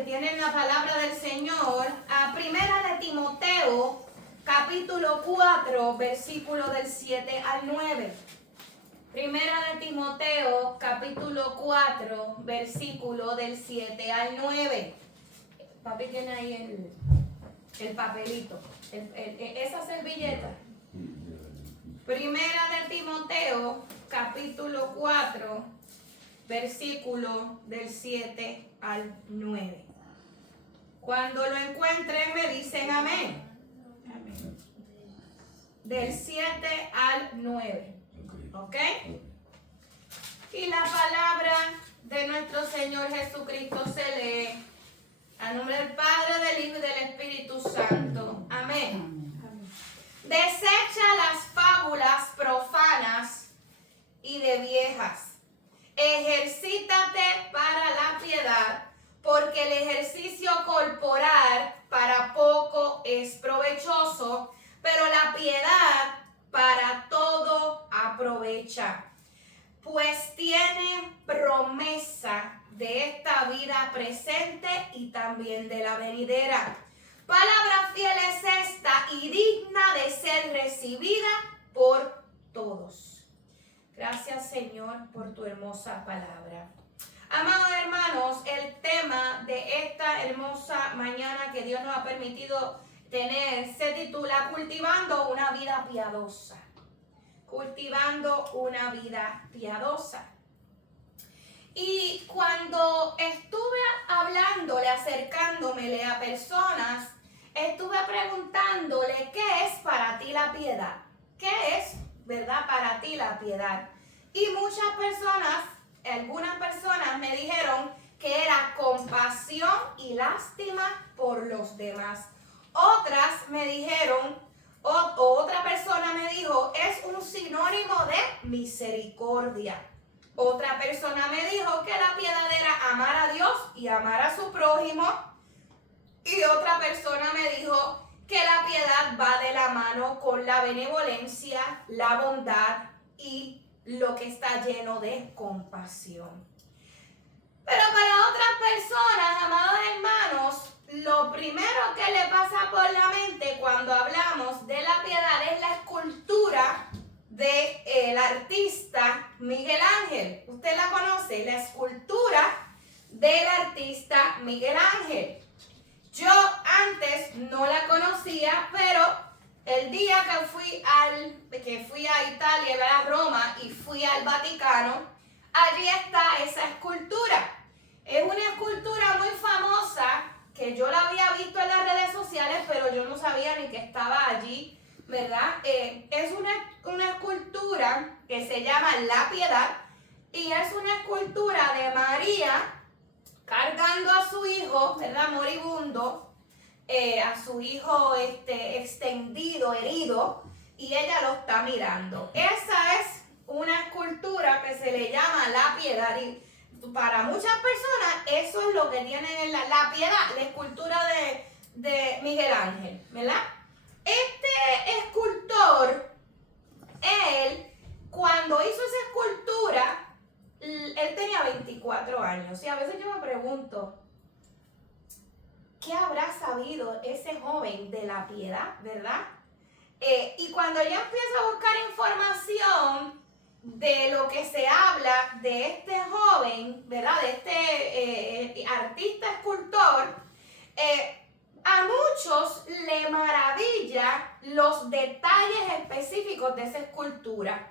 que tienen la palabra del Señor a Primera de Timoteo, capítulo 4, versículo del 7 al 9. Primera de Timoteo, capítulo 4, versículo del 7 al 9. Papi tiene ahí el papelito, esa servilleta. Primera de Timoteo, capítulo 4, versículo del 7 al 9. Cuando lo encuentren me dicen amén. Amén. Del 7 al 9. ¿Ok? Y la palabra de nuestro Señor Jesucristo se lee a nombre del Padre, del Hijo y del Espíritu Santo. Amén. Desecha las fábulas profanas y de viejas. Ejercítate para la piedad, porque el ejercicio corporal para poco es provechoso, pero la piedad para todo aprovecha, pues tiene promesa de esta vida presente y también de la venidera. Palabra fiel es esta y digna de ser recibida por todos. Gracias, Señor, por tu hermosa palabra. Amados hermanos, el tema de esta hermosa mañana que Dios nos ha permitido tener se titula Cultivando una vida piadosa. Cultivando una vida piadosa. Y cuando estuve hablándole, acercándomele a personas, estuve preguntándole qué es para ti la piedad. ¿Qué es, verdad, para ti la piedad? Y muchas personas, algunas personas me dijeron que era compasión y lástima por los demás. Otras me dijeron, otra persona me dijo, es un sinónimo de misericordia. Otra persona me dijo que la piedad era amar a Dios y amar a su prójimo. Y otra persona me dijo que la piedad va de la mano con la benevolencia, la bondad y lo que está lleno de compasión. Pero para otras personas, amados hermanos, lo primero que le pasa por la mente cuando hablamos de la piedad es la escultura del artista Miguel Ángel. ¿Usted la conoce? La escultura del artista Miguel Ángel. Yo antes no la conocía, pero el día que fui a Italia, a Roma y fui al Vaticano, allí está esa escultura. Es una escultura muy famosa que yo la había visto en las redes sociales, pero yo no sabía ni que estaba allí, ¿verdad? Es una escultura que se llama La Piedad y es una escultura de María cargando a su hijo, ¿verdad? Moribundo, a su hijo extendido, herido, y ella lo está mirando. Esa es una escultura que se le llama La Piedad y para muchas personas eso es lo que tienen en la piedad, la escultura de Miguel Ángel, ¿verdad? Este escultor, él, cuando hizo esa escultura, él tenía 24 años. Y a veces yo me pregunto, ¿qué habrá sabido ese joven de la piedad, verdad? Y cuando yo empiezo a buscar información de lo que se habla de este joven, ¿verdad? De este artista escultor, a muchos le maravilla los detalles específicos de esa escultura.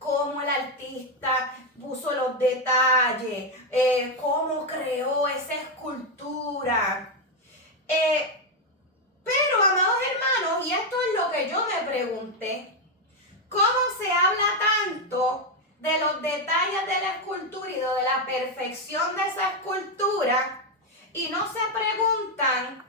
Cómo el artista puso los detalles, cómo creó esa escultura. Pero, amados hermanos, y esto es lo que yo me pregunté, ¿cómo se habla tanto de los detalles de la escultura y de la perfección de esa escultura y no se preguntan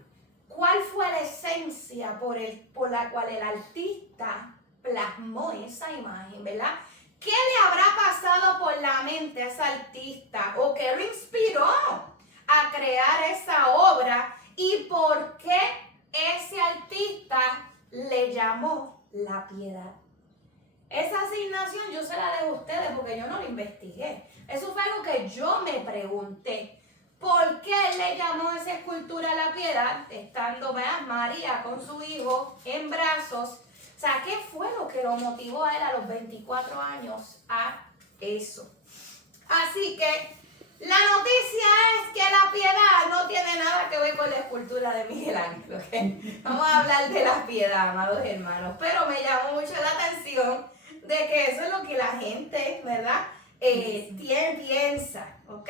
cuál fue la esencia por la cual el artista plasmó esa imagen, ¿verdad? ¿Qué le habrá pasado por la mente a ese artista o qué lo inspiró a crear esa obra y por qué ese artista le llamó La Piedad? Esa asignación yo se la dejo a ustedes porque yo no la investigué. Eso fue algo que yo me pregunté. ¿Por qué él le llamó esa escultura la piedad? Estando, ¿verdad?, María con su hijo en brazos. O sea, ¿qué fue lo que lo motivó a él a los 24 años a eso? Así que la noticia es que la piedad no tiene nada que ver con la escultura de Miguel Ángel, ¿ok? Vamos a hablar de la piedad, amados hermanos. Pero me llamó mucho la atención de que eso es lo que la gente, ¿verdad?, piensa, ¿ok?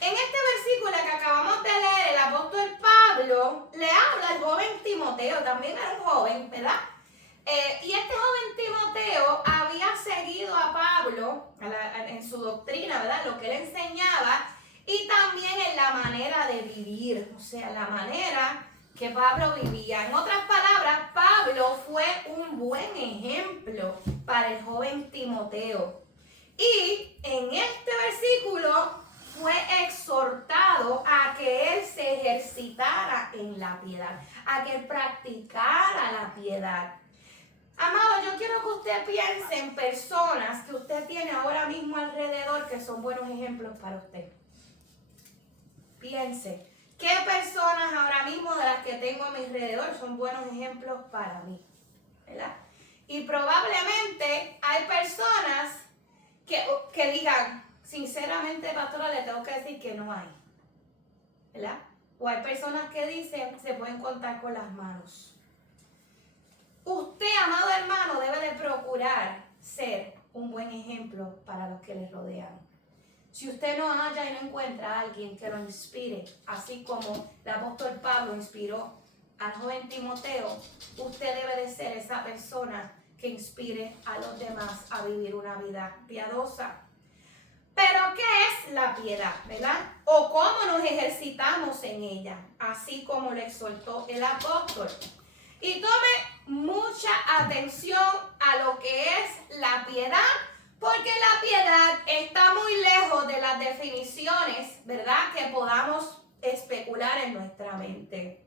En este versículo que acabamos de leer, el apóstol Pablo le habla al joven Timoteo, también era un joven, ¿verdad? Y este joven Timoteo había seguido a Pablo en su doctrina, ¿verdad?, lo que él enseñaba, y también en la manera de vivir, o sea, la manera que Pablo vivía. En otras palabras, Pablo fue un buen ejemplo para el joven Timoteo. Y en este versículo fue exhortado a que él se ejercitara en la piedad, a que él practicara la piedad. Amado, yo quiero que usted piense en personas que usted tiene ahora mismo alrededor que son buenos ejemplos para usted. Piense, ¿qué personas ahora mismo de las que tengo a mi alrededor son buenos ejemplos para mí? ¿Verdad? Y probablemente hay personas que digan, sinceramente, pastora, le tengo que decir que no hay. ¿Verdad? O hay personas que dicen, se pueden contar con las manos. Usted, amado hermano, debe de procurar ser un buen ejemplo para los que les rodean. Si usted no halla y no encuentra a alguien que lo inspire, así como el apóstol Pablo inspiró al joven Timoteo, usted debe de ser esa persona que inspire a los demás a vivir una vida piadosa. Pero, ¿qué es la piedad, verdad? O cómo nos ejercitamos en ella, así como lo exhortó el apóstol. Y tome mucha atención a lo que es la piedad, porque la piedad está muy lejos de las definiciones, ¿verdad?, que podamos especular en nuestra mente.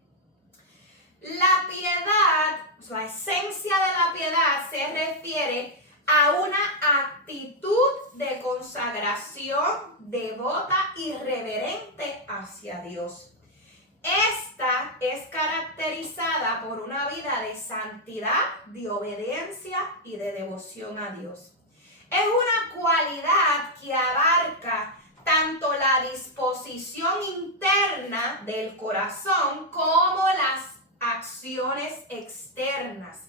La piedad, la esencia de la piedad se refiere a una actitud de consagración devota y reverente hacia Dios. Esta es caracterizada por una vida de santidad, de obediencia y de devoción a Dios. Es una cualidad que abarca tanto la disposición interna del corazón como las acciones externas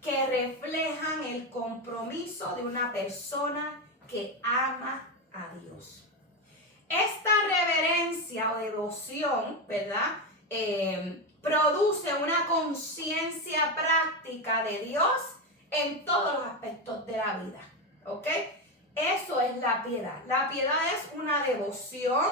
que reflejan el compromiso de una persona que ama a Dios. Esta reverencia o devoción, ¿verdad?, produce una conciencia práctica de Dios en todos los aspectos de la vida, ¿ok? Eso es la piedad. La piedad es una devoción,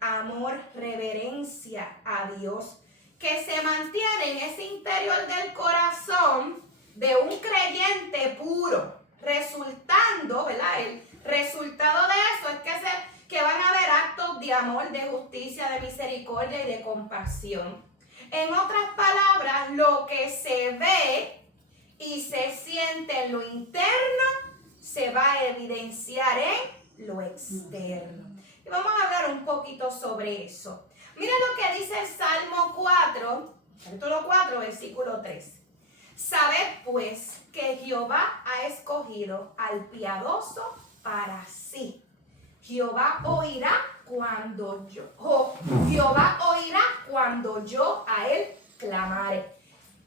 amor, reverencia a Dios, que se mantiene en ese interior del corazón de un creyente puro, resultando, ¿verdad? El resultado de eso es que van a haber actos de amor, de justicia, de misericordia y de compasión. En otras palabras, lo que se ve y se siente en lo interno se va a evidenciar en lo externo. Y vamos a hablar un poquito sobre eso. Miren lo que dice el Salmo 4, capítulo 4, versículo 3. Sabed pues que Jehová ha escogido al piadoso para sí. Jehová oirá cuando yo a él clamare.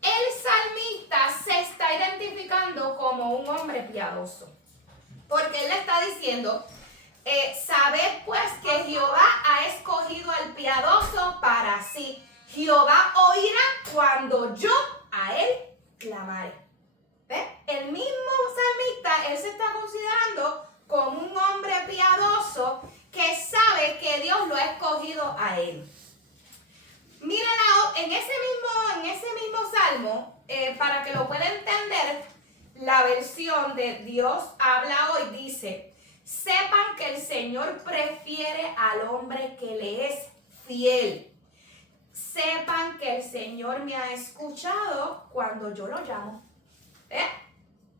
El salmista se está identificando como un hombre piadoso, porque él le está diciendo, sabed pues que Jehová ha escogido al piadoso para sí. Jehová oirá cuando yo a él clamare. ¿Ves? El mismo salmista, él se está considerando como un hombre piadoso que sabe que Dios lo ha escogido a él. Mira, en ese mismo salmo, para que lo pueda entender, la versión de Dios habla hoy, dice, sepan que el Señor prefiere al hombre que le es fiel. Sepan que el Señor me ha escuchado cuando yo lo llamo.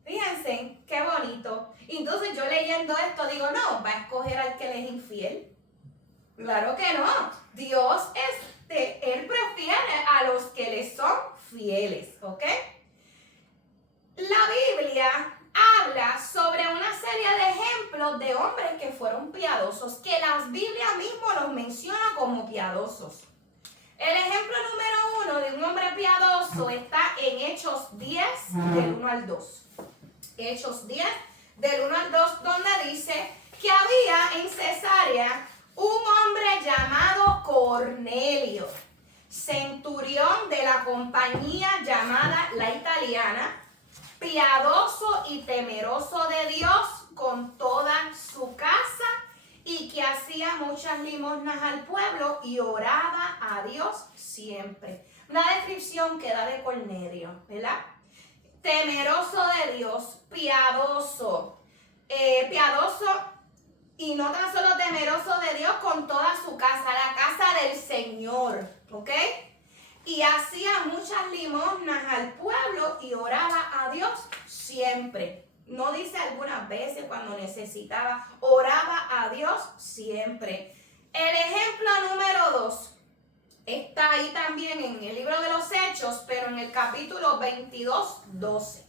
Fíjense, qué bonito. Entonces yo leyendo esto digo, no, va a escoger al que le es infiel. Claro que no. Dios Él prefiere a los que le son fieles, ¿ok? La Biblia habla sobre una serie de ejemplos de hombres que fueron piadosos, que la Biblia mismo los menciona como piadosos. El ejemplo número 1 de un hombre piadoso está en Hechos 10, del 1 al 2. Hechos 10, del 1 al 2, donde dice que había en Cesarea un hombre llamado Cornelio, centurión de la compañía llamada La Italiana, piadoso y temeroso de Dios con toda su casa, y que hacía muchas limosnas al pueblo y oraba a Dios siempre. Una descripción que da de Cornelio, ¿verdad? Temeroso de Dios, piadoso, y no tan solo temeroso de Dios, con toda su casa, la casa del Señor, ¿ok? Y hacía muchas limosnas al pueblo y oraba a Dios siempre. No dice algunas veces cuando necesitaba, oraba a Dios siempre. El ejemplo número 2 está ahí también en el libro de los Hechos, pero en el capítulo 22, 12.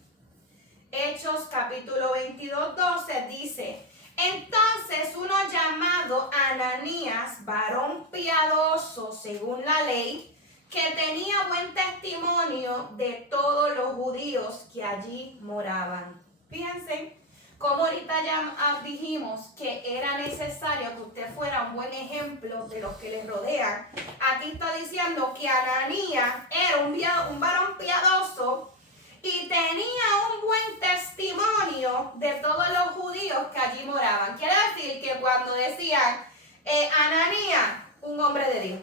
Hechos capítulo 22, 12 dice: entonces uno llamado Ananías, varón piadoso según la ley, que tenía buen testimonio de todos los judíos que allí moraban. Fíjense cómo ahorita ya dijimos que era necesario que usted fuera un buen ejemplo de los que le rodean. Aquí está diciendo que Ananías era un varón piadoso y tenía un buen testimonio de todos los judíos que allí moraban. Quiere decir que cuando decían Ananías, un hombre de Dios,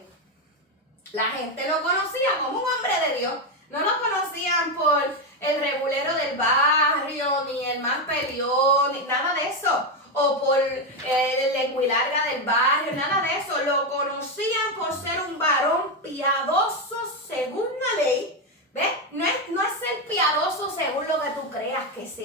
la gente lo conocía como un hombre de Dios. No lo conocían por el regulero del barrio, ni el más peleón, ni nada de eso. O por el lenguilarga del barrio, nada de eso. Lo conocían por ser un varón piadoso según la ley. ¿Ves? No es ser piadoso según lo que tú creas que es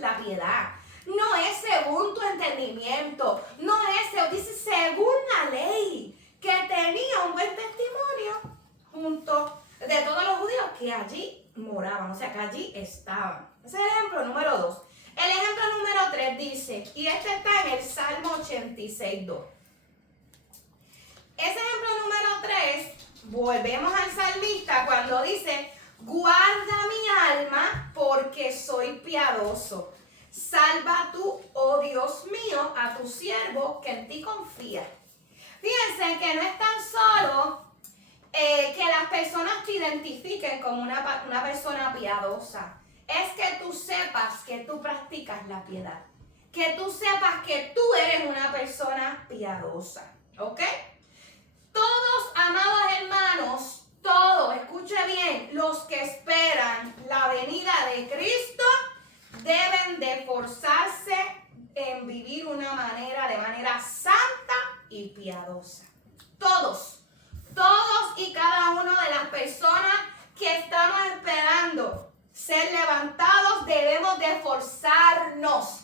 la piedad. No es según tu entendimiento. No es, dice según la ley. Que tenía un buen testimonio junto de todos los judíos que allí moraban, o sea que allí estaban. Ese es el ejemplo número 2. El ejemplo número 3 dice, y este está en el Salmo 86, 2. Ese ejemplo número 3, volvemos al salmista cuando dice, guarda mi alma porque soy piadoso. Salva tú, oh Dios mío, a tu siervo que en ti confía. Fíjense que no es tan solo que las personas te identifiquen como una persona piadosa. Es que tú sepas que tú practicas la piedad. Que tú sepas que tú eres una persona piadosa. ¿Ok? Todos, amados hermanos, todos, escuche bien, los que esperan la venida de Cristo deben de esforzarse en vivir de manera santa y piadosa. Todos y cada una de las personas que estamos esperando ser levantados debemos de esforzarnos.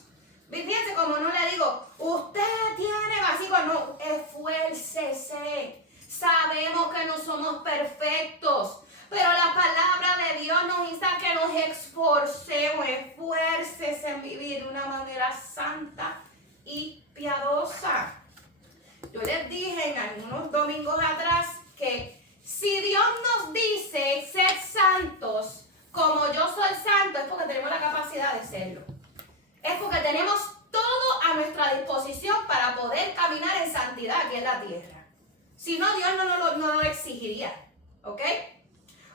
Fíjense, como no le digo, usted tiene vacío, no, esfuércese. Sabemos que no somos perfectos, pero la palabra de Dios nos insta que nos esforcemos, esfuércese en vivir de una manera santa y piadosa. Yo les dije en algunos domingos atrás que si Dios nos dice ser santos como yo soy santo, es porque tenemos la capacidad de serlo. Es porque tenemos todo a nuestra disposición para poder caminar en santidad aquí en la tierra. Si no, Dios no lo exigiría. ¿Ok?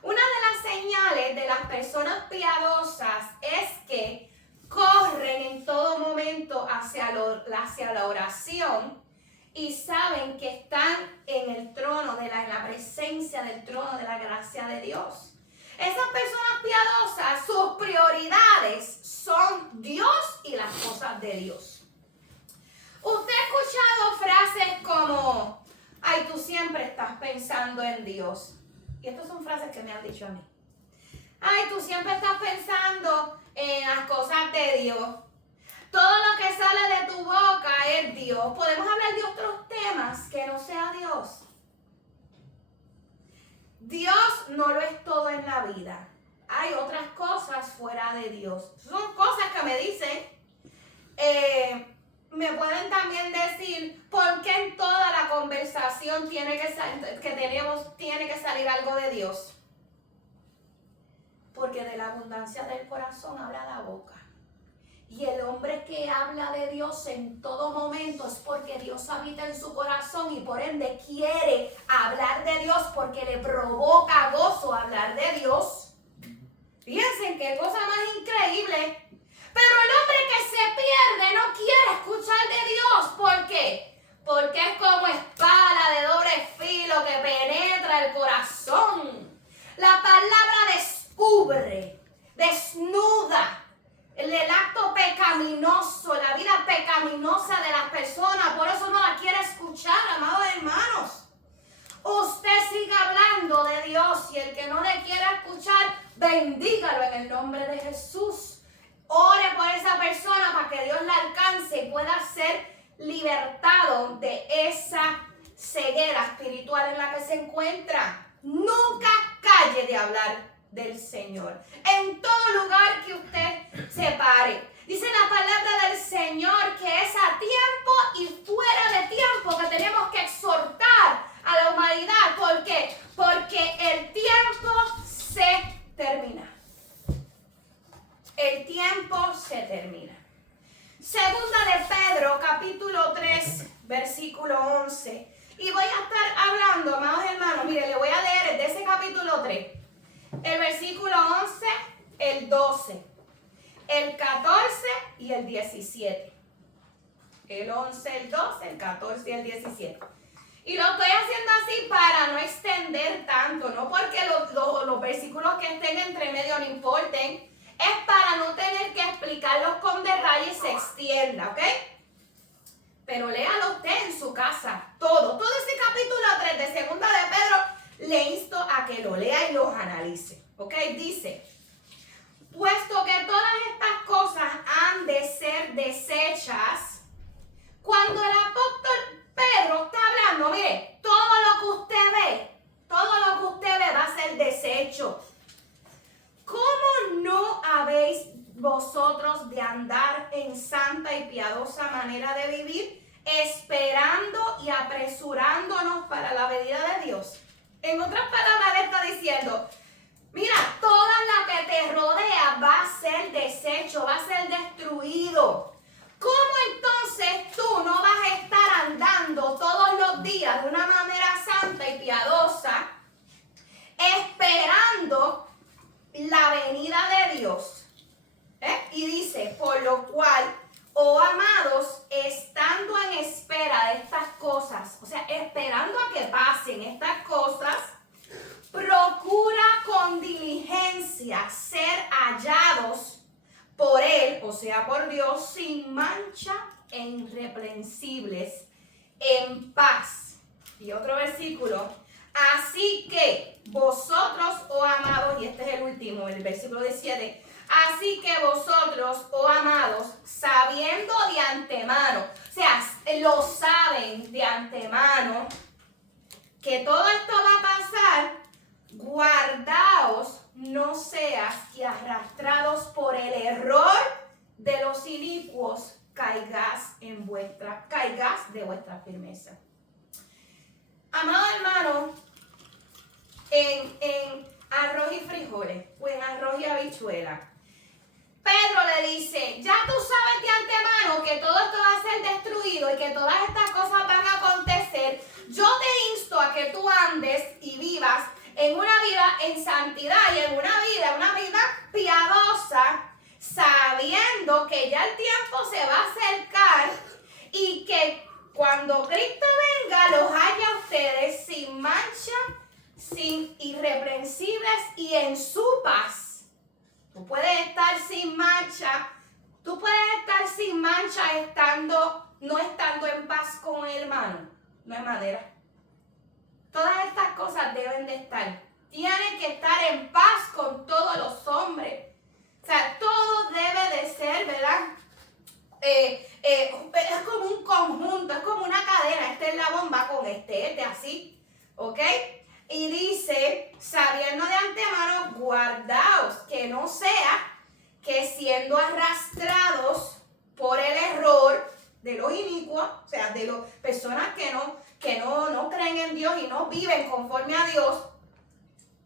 Una de las señales de las personas piadosas es que corren en todo momento hacia la oración y saben que están en el trono, en la presencia del trono de la gracia de Dios. Esas personas piadosas, sus prioridades son Dios y las cosas de Dios. Usted ha escuchado frases como, ay, tú siempre estás pensando en Dios. Y estas son frases que me han dicho a mí. Ay, tú siempre estás pensando en las cosas de Dios. Todo lo que sale de tu boca es Dios. Podemos hablar de otros temas más que no sea Dios? Dios no lo es todo en la vida. Hay otras cosas fuera de Dios. Son cosas que me dicen, me pueden también decir por qué en toda la conversación tiene que salir algo de Dios. Porque de la abundancia del corazón habla la boca. Y el hombre que habla de Dios en todo momento es porque Dios habita en su corazón y por ende quiere hablar de Dios porque le provoca gozo hablar de Dios. Fíjense qué cosa más increíble. Pero el hombre que se pierde no quiere escuchar de Dios. ¿Por qué? Porque es como espada de doble filo que penetra el corazón. La palabra descubre, desnuda el acto pecaminoso, la vida pecaminosa de las personas. Por eso no la quiere escuchar, amados hermanos. Usted siga hablando de Dios y el que no le quiera escuchar, bendígalo en el nombre de Jesús. Ore por esa persona para que Dios la alcance y pueda ser libertado de esa ceguera espiritual en la que se encuentra. Nunca calle de hablar del Señor. En todo lugar que usted se pare. Dice la palabra del Señor que es a tiempo y fuera de tiempo que tenemos que exhortar a la humanidad. ¿Por qué? Porque el tiempo se termina. El tiempo se termina. Segunda de Pedro, capítulo 3, versículo 11. Y voy a estar hablando, amados hermanos, mire, le voy a leer de ese capítulo 3. El versículo 11, el 12, el 14 y el 17. El 11, el 12, el 14 y el 17. Y lo estoy haciendo así para no extender tanto, no porque los versículos que estén entre medio no importen, es para no tener que explicarlos con detalle y se extienda, ¿ok? Pero léalo usted en su casa, todo ese capítulo 3 de Segunda de Pedro, le insto a que lo lea y los analice, ¿ok? Dice, puesto que todas estas cosas han de ser deshechas, cuando el apóstol Pedro está hablando, mire, todo lo que usted ve va a ser deshecho. ¿Cómo no habéis vosotros de andar en santa y piadosa manera de vivir, esperando y apresurándonos para la venida de Dios? En otras palabras, le está diciendo, mira, toda la que te rodea va a ser deshecho, va a ser destruido. ¿Cómo entonces tú no vas a estar andando todos los días de una manera santa y piadosa, esperando la venida de Dios? Y dice, por lo cual, oh amados, estando en espera de estas cosas, o sea, esperando a que pasen estas cosas, procura con diligencia ser hallados por Él, o sea, por Dios, sin mancha e irreprensibles, en paz. Y otro versículo, así que vosotros, oh amados, y este es el último, el versículo 17, así que vosotros, oh amados, sabiendo de antemano, o sea, lo saben de antemano, que todo esto va a pasar, guardaos, no seas que arrastrados por el error de los inicuos caigas de vuestra firmeza. Amado hermano, en arroz y frijoles o en arroz y habichuela, Pedro le dice, ya tú sabes de antemano que todo esto va a ser destruido y que todas estas cosas van a acontecer. Yo te insto a que tú andes y vivas en una vida en santidad y en una vida piadosa, sabiendo que ya el tiempo se va a acercar y que cuando Cristo venga los haya a ustedes sin mancha, sin irreprensibles y en su paz. Tú puedes estar sin mancha no estando en paz con el hermano. No es madera. Todas estas cosas deben de estar. Tienen que estar en paz con todos los hombres. O sea, todo debe de ser, ¿verdad? Es como un conjunto, es como una cadena. Este eslabón así, ¿ok? Y dice, sabiendo de antemano, guardaos, que no sea que siendo arrastrados por el error de los inicuos, o sea, de las personas que no creen en Dios y no viven conforme a Dios,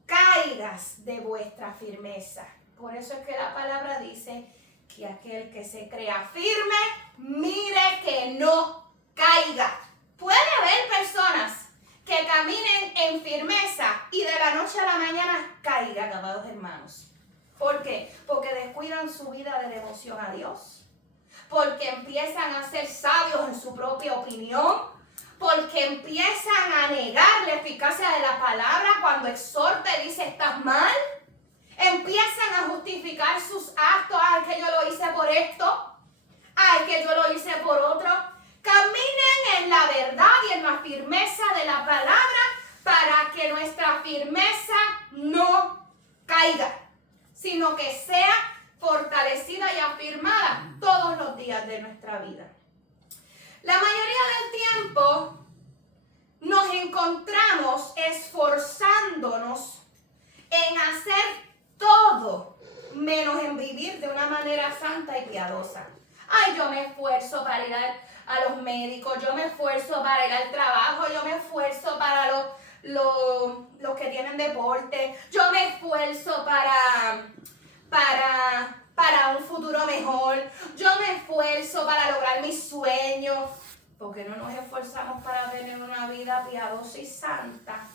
caigas de vuestra firmeza. Por eso es que la palabra dice que aquel que se crea firme, mire que no caiga. Puede haber personas que caminen en firmeza y de la noche a la mañana caigan, amados hermanos. ¿Por qué? Porque descuidan su vida de devoción a Dios. Porque empiezan a ser sabios en su propia opinión. Porque empiezan a negar la eficacia de la palabra cuando exhorta y dice estás mal. Empiezan a justificar sus actos. Ay, que yo lo hice por esto. Ay, que yo lo hice por otro. Caminen en la verdad y en la firmeza de la palabra para que nuestra firmeza no caiga, sino que sea fortalecida y afirmada todos los días de nuestra vida. La mayoría del tiempo nos encontramos esforzándonos en hacer todo menos en vivir de una manera santa y piadosa. Ay, yo me esfuerzo para ir a los médicos, yo me esfuerzo para ir al trabajo, yo me esfuerzo para los que tienen deporte, yo me esfuerzo para un futuro mejor, yo me esfuerzo para lograr mis sueños. ¿Por qué no nos esforzamos para tener una vida piadosa y santa?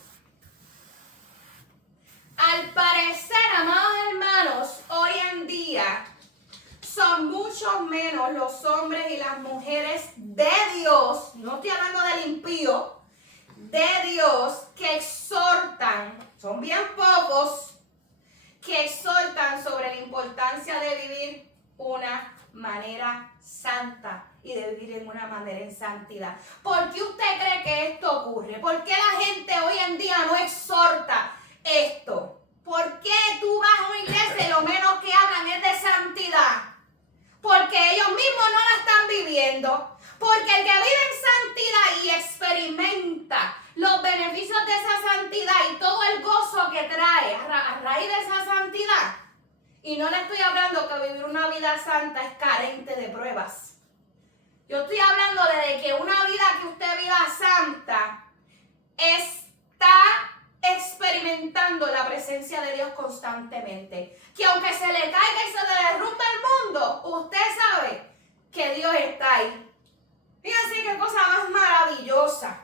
Al parecer, amados hermanos, hoy en día son mucho menos los hombres y las mujeres de Dios, no estoy hablando del impío, de Dios, que exhortan, son bien pocos, que exhortan sobre la importancia de vivir una manera santa y de vivir en una manera en santidad. ¿Por qué usted cree que esto ocurre? ¿Por qué la gente hoy en día no exhorta esto? ¿Por qué tú vas a una iglesia y lo menos que hablan es de santidad? Porque ellos mismos no la están viviendo. Porque el que vive en santidad y experimenta los beneficios de esa santidad y todo el gozo que trae a raíz de esa santidad. Y no le estoy hablando que vivir una vida santa es carente de pruebas. Yo estoy hablando de que una vida que usted viva santa está experimentando la presencia de Dios constantemente. Que aunque se le caiga y se le derrumbe el mundo, usted sabe que Dios está ahí. Fíjense qué cosa más maravillosa.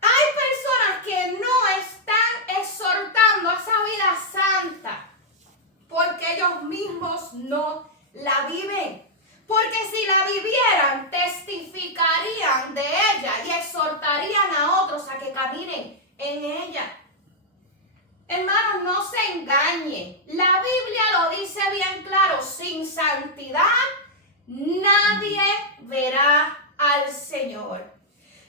Hay personas que no están exhortando a esa vida santa porque ellos mismos no la viven. Porque si la vivieran, testificarían de ella y exhortarían a otros a que caminen en ella. Hermanos, no se engañen. La Biblia lo dice bien claro. Sin santidad nadie verá al Señor.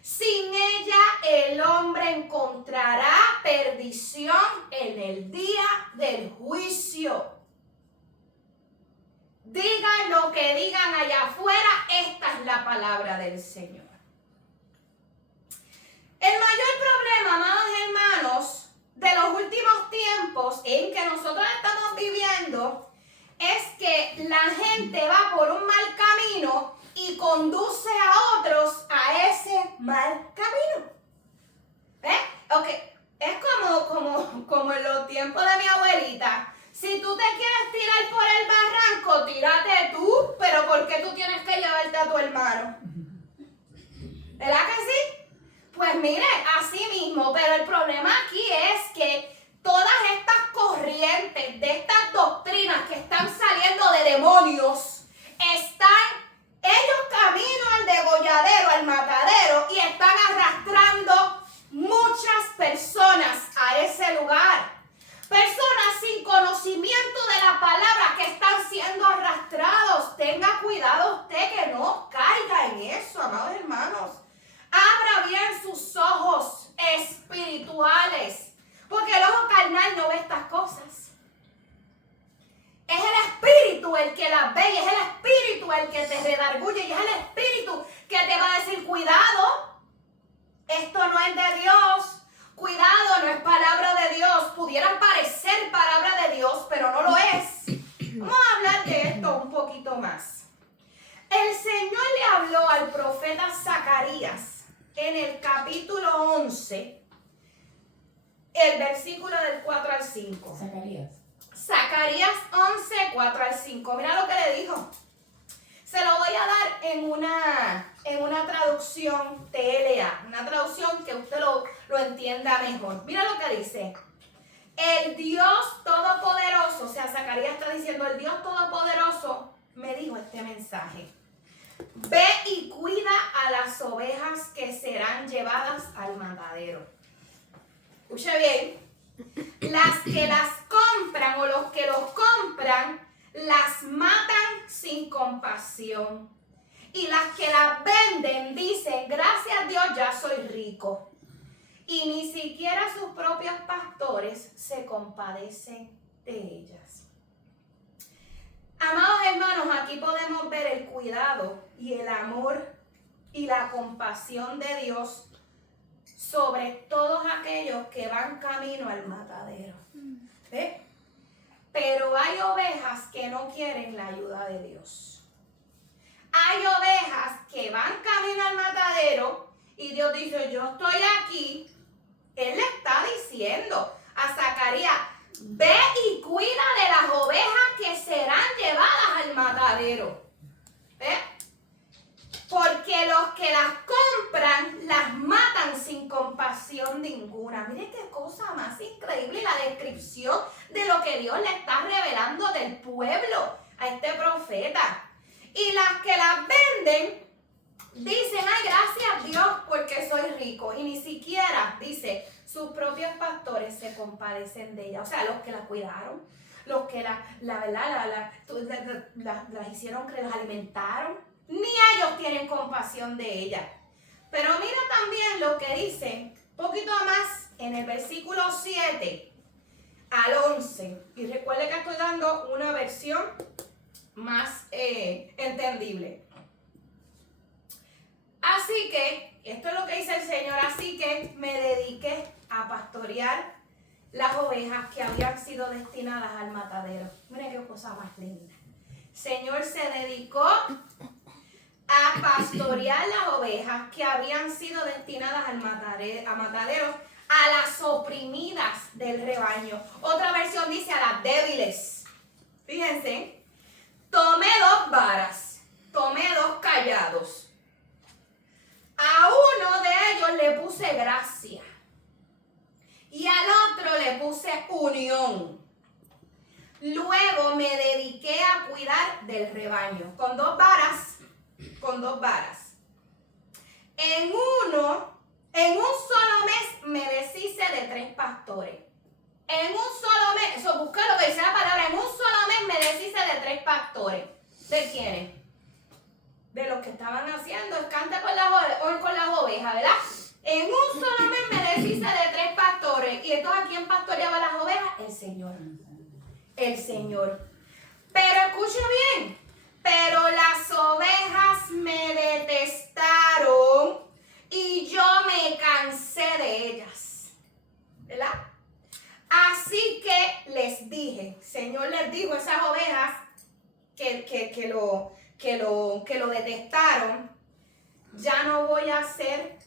Sin ella el hombre encontrará perdición en el día del juicio. Digan lo que digan allá afuera, esta es la palabra del Señor. El mayor problema, amados hermanos, de los últimos tiempos en que nosotros estamos viviendo es que la gente va por un mal camino y conduce a otros a ese mal camino. Okay. Es como en los tiempos de mi abuelita. Si tú te quieres tirar por el barranco, tírate tú, pero ¿por qué tú tienes que llevarte a tu hermano? ¿Verdad que sí? Pues mire, así mismo, pero el problema aquí es que todas estas corrientes de estas doctrinas que están saliendo de demonios, ellos camino al degolladero, al matadero, y están arrastrando muchas personas a ese lugar. Personas sin conocimiento de la palabra que están siendo arrastrados. Tenga cuidado usted que no caiga en eso, amados hermanos. Abra bien sus ojos espirituales, porque el ojo carnal no ve estas cosas. Es el Espíritu el que las ve, y es el Espíritu el que te redarguye, y es el Espíritu que te va a decir, cuidado, esto no es al profeta Zacarías en el capítulo 11, el versículo del 4 al 5. Zacarías 11, 4 al 5. Mira lo que le dijo. Se lo voy a dar en una traducción TLA, una traducción que usted lo entienda mejor. Mira lo que dice. El Dios Todopoderoso, o sea, Zacarías está diciendo, el Dios Todopoderoso me dijo este mensaje. Ve y cuida a las ovejas que serán llevadas al matadero. Escuche bien. Las que las compran o los que los compran, las matan sin compasión. Y las que las venden dicen, gracias a Dios ya soy rico. Y ni siquiera sus propios pastores se compadecen de ellas. Amados hermanos, aquí podemos ver el cuidado y el amor y la compasión de Dios sobre todos aquellos que van camino al matadero. ¿Ve? Pero hay ovejas que no quieren la ayuda de Dios. Hay ovejas que van camino al matadero y Dios dice, yo estoy aquí. Él le está diciendo a Zacarías, ve y cuida de las ovejas que serán llevadas al matadero. ¿Ve? Porque los que las compran las matan sin compasión ninguna. Mire qué cosa más increíble la descripción de lo que Dios le está revelando del pueblo a este profeta. Y las que las venden dicen, ay, gracias a Dios porque soy rico. Y ni siquiera, dice, sus propios pastores se compadecen de ella. O sea, los que la cuidaron, los que las hicieron, que las alimentaron. Ni ellos tienen compasión de ella. Pero mira también lo que dice, un poquito más, en el versículo 7 al 11. Y recuerde que estoy dando una versión más entendible. Así que, esto es lo que dice el Señor, así que me dediqué a pastorear las ovejas que habían sido destinadas al matadero. Mira qué cosa más linda. Señor se dedicó a pastorear las ovejas que habían sido destinadas al matadero, a las oprimidas del rebaño. Otra versión dice a las débiles. Fíjense, tomé 2 varas, tomé 2 callados. A uno de ellos le puse gracia y al otro le puse unión. Luego me dediqué a cuidar del rebaño con 2 varas. En un solo mes me deshice de 3 pastores. En un solo mes, eso busca lo que dice la palabra, en un solo mes me deshice de 3 pastores. ¿De quiénes? De los que estaban haciendo escante con las ovejas, ¿verdad? En un solo mes me deshice de 3 pastores. ¿Y entonces a quién pastoreaba las ovejas? El Señor. El Señor. Pero escuche bien. Pero las ovejas me detestaron y yo me cansé de ellas. ¿Verdad? Así que les dije, el Señor les dijo a esas ovejas que lo detestaron, ya no voy a ser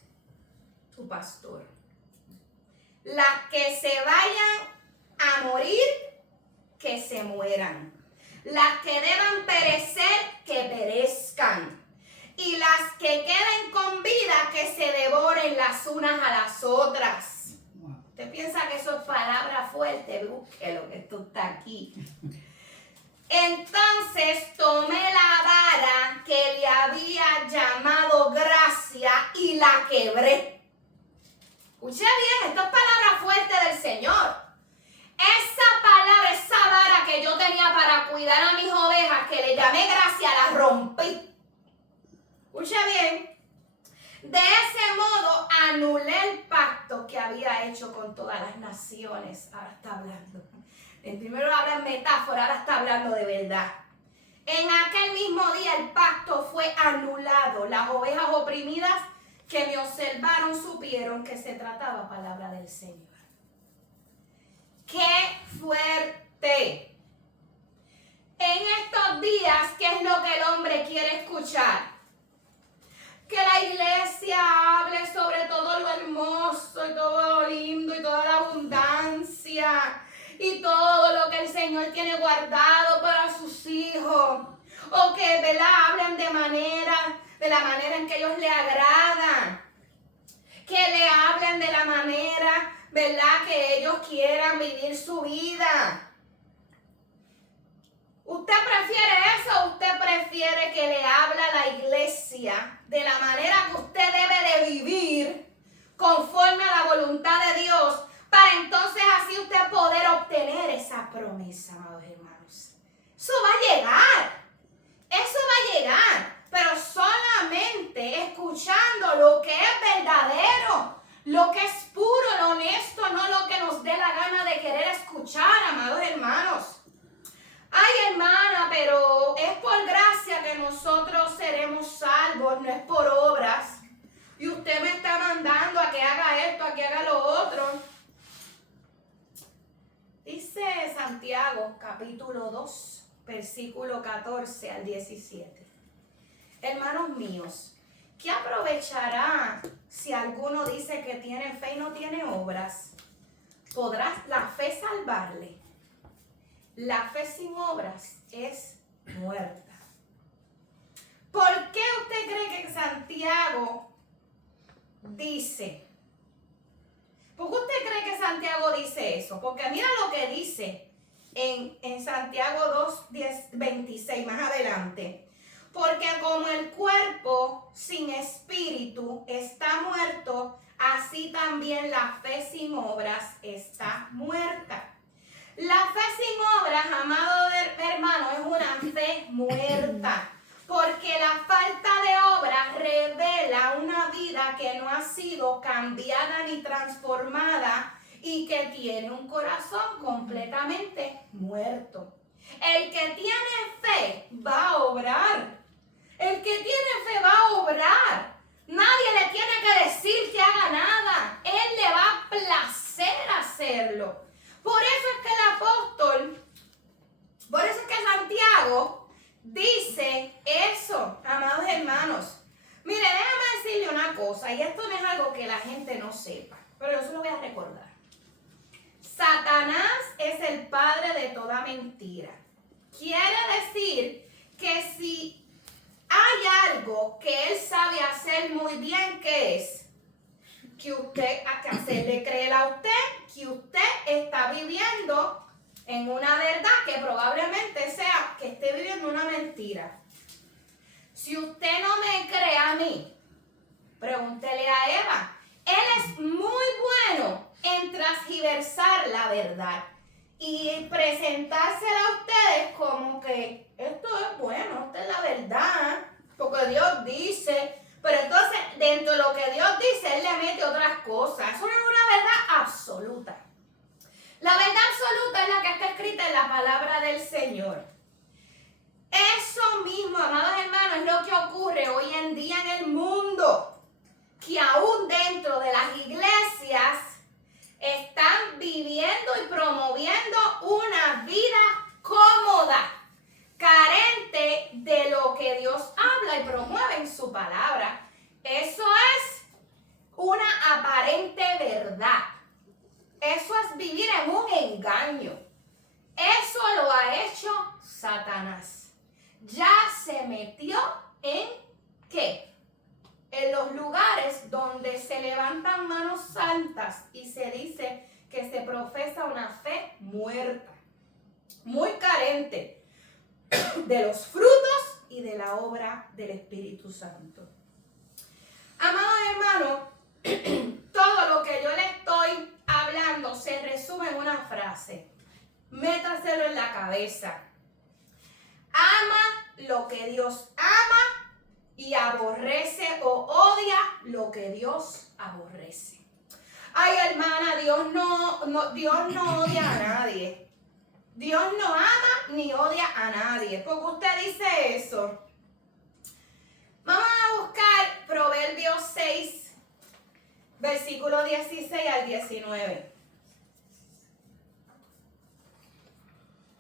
tu pastor. Las que se vayan a morir, que se mueran. Las que deban perecer, que perezcan. Y las que queden con vida, que se devoren las unas a las otras. ¿Usted piensa que eso es palabra fuerte? Búsquelo, que esto está aquí. Entonces tomé la vara que le había llamado gracia y la quebré. Escuche bien, esto es palabra fuerte del Señor. Esa palabra, esa vara que yo tenía para cuidar a mis ovejas, que le llamé gracia, la rompí. Escuche bien. De ese modo anulé el pacto que había hecho con todas las naciones. Ahora está hablando. El primero habla en metáfora, ahora está hablando de verdad. En aquel mismo día el pacto fue anulado. Las ovejas oprimidas que me observaron supieron que se trataba palabra del Señor. ¡Qué fuerte! En estos días, ¿qué es lo que el hombre quiere escuchar? Señor tiene guardado para sus hijos. O que, ¿verdad?, hablen de la manera en que ellos le agradan. Que le hablen de la manera, ¿verdad?, que ellos quieran vivir su vida. ¿Usted prefiere eso o usted prefiere que le hable a la iglesia de la manera que usted debe de vivir conforme a la voluntad de Dios, para entonces así usted poder obtener esa promesa, amados hermanos? Eso va a llegar. Eso va a llegar, pero solamente escuchando lo que es verdadero, lo que es puro, lo honesto, no lo que nos dé la gana de querer escuchar, amados hermanos. Ay, hermana, pero es por gracia que nosotros seremos salvos, no es por obras. Y usted me está mandando a que haga esto, a que haga lo otro. Dice Santiago, capítulo 2, versículo 14 al 17. Hermanos míos, ¿qué aprovechará si alguno dice que tiene fe y no tiene obras? ¿Podrá la fe salvarle? La fe sin obras es muerta. ¿Por qué usted cree que Santiago dice? ¿Por qué usted cree que Santiago dice eso? Porque mira lo que dice en Santiago 2, 26, más adelante. Porque como el cuerpo sin espíritu está muerto, así también la fe sin obras está muerta. La fe sin obras, amado hermano, es una fe muerta, porque la falta de obras revela una vida que no ha sido cambiada ni transformada y que tiene un corazón completamente muerto. El que tiene fe va a obrar. El que tiene fe va a obrar. Nadie le tiene que decir que haga nada. Él le va a placer hacerlo. Por eso es que el apóstol, por eso es que Santiago dice eso, amados hermanos. Mire, déjame decirle una cosa, y esto no es algo que la gente no sepa, pero yo se lo voy a recordar. Satanás es el padre de toda mentira. Quiere decir que si hay algo que él sabe hacer muy bien, ¿qué es? Que usted, que hacerle creer a usted que usted está viviendo en una verdad que probablemente sea que esté viviendo una mentira. Si usted no me cree a mí, pregúntele a Eva. Él es muy bueno en transgiversar la verdad y presentársela a ustedes como que esto es bueno, esta es la verdad, porque Dios dice. Pero entonces, dentro de lo que Dios dice, Él le mete otras cosas. Eso no es una verdad absoluta. La verdad absoluta es la que está escrita en la palabra del Señor. Eso mismo, amados hermanos, es lo que ocurre hoy en día en el mundo. Que aún dentro de las iglesias están viviendo y promoviendo una vida cómoda, carente de lo que Dios habla y promueve en su palabra. Eso es una aparente verdad. Eso es vivir en un engaño. Eso lo ha hecho Satanás. Ya se metió en ¿qué? En los lugares donde se levantan manos santas y se dice que se profesa una fe muerta, muy carente de los frutos y de la obra del Espíritu Santo. Amados hermanos, todo lo que yo le estoy hablando se resume en una frase. Métaselo en la cabeza. Ama lo que Dios ama y aborrece o odia lo que Dios aborrece. Ay, hermana, Dios no odia a nadie. Dios no ama ni odia a nadie. Porque usted dice eso. Vamos a buscar Proverbios 6, versículo 16 al 19.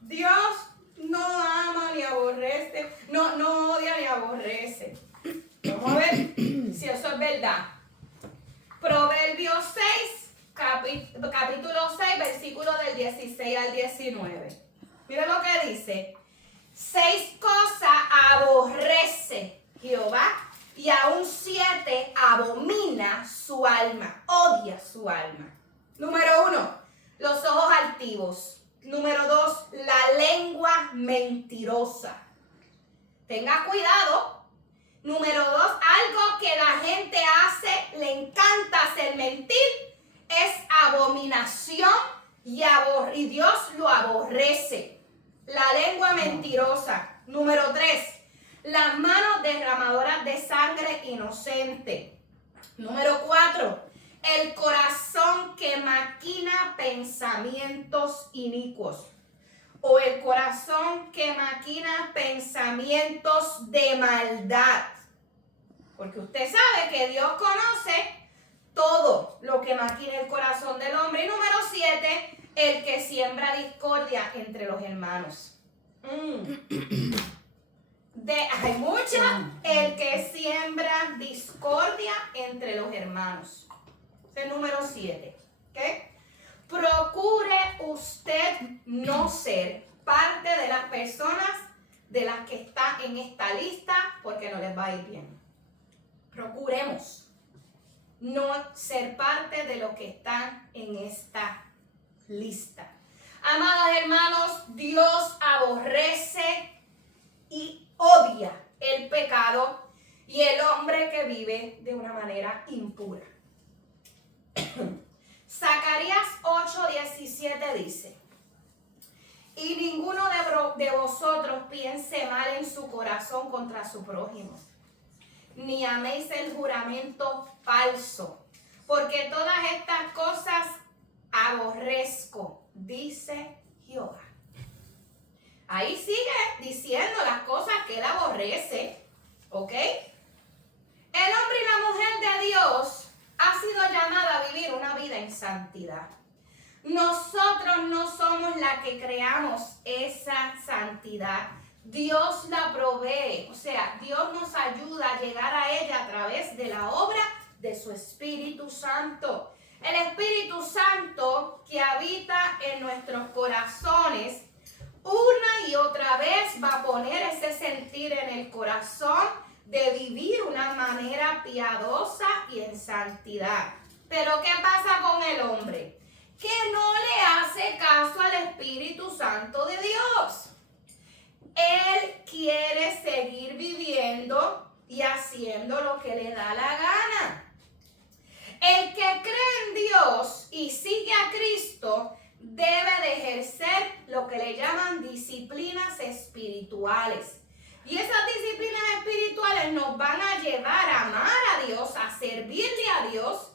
Dios no ama ni aborrece, no odia ni aborrece. Vamos a ver si eso es verdad. Proverbios 6, capítulo 6, versículo del 16 al 19. Mira lo que dice. 6 cosas aborrece Jehová y aún 7 abomina su alma, odia su alma. Número 1, los ojos altivos. Número 2, la lengua mentirosa. Tenga cuidado. Número 2, algo que la gente hace, le encanta hacer mentir, es abominación y Dios lo aborrece. La lengua mentirosa. Número 3, las manos derramadoras de sangre inocente. Número 4, el corazón que maquina pensamientos inicuos. O el corazón que maquina pensamientos de maldad. Porque usted sabe que Dios conoce todo lo que maquina el corazón del hombre. Y número 7, el que siembra discordia entre los hermanos. Hay mucha. El que siembra discordia entre los hermanos. Es el número 7. ¿Ok? Procure usted no ser parte de las personas de las que está en esta lista porque no les va a ir bien. Procuremos no ser parte de los que están en esta lista. Amados hermanos, Dios aborrece y odia el pecado y el hombre que vive de una manera impura. Zacarías 8:17 dice: y ninguno de vosotros piense mal en su corazón contra su prójimo, ni améis el juramento falso, porque todas estas cosas aborrezco, dice Jehová. Ahí sigue diciendo las cosas que él aborrece, ¿ok? El hombre y la mujer de Dios ha sido llamada a vivir una vida en santidad. Nosotros no somos la que creamos esa santidad. Dios la provee, o sea, Dios nos ayuda a llegar a ella a través de la obra de su Espíritu Santo. El Espíritu Santo que habita en nuestros corazones, una y otra vez va a poner ese sentir en el corazón de vivir una manera piadosa y en santidad. Pero ¿qué pasa con el hombre? Que no le hace caso al Espíritu Santo de Dios. Él quiere seguir viviendo y haciendo lo que le da la gana. El que cree en Dios y sigue a Cristo debe de ejercer lo que le llaman disciplinas espirituales. Y esas disciplinas espirituales nos van a llevar a amar a Dios, a servirle a Dios.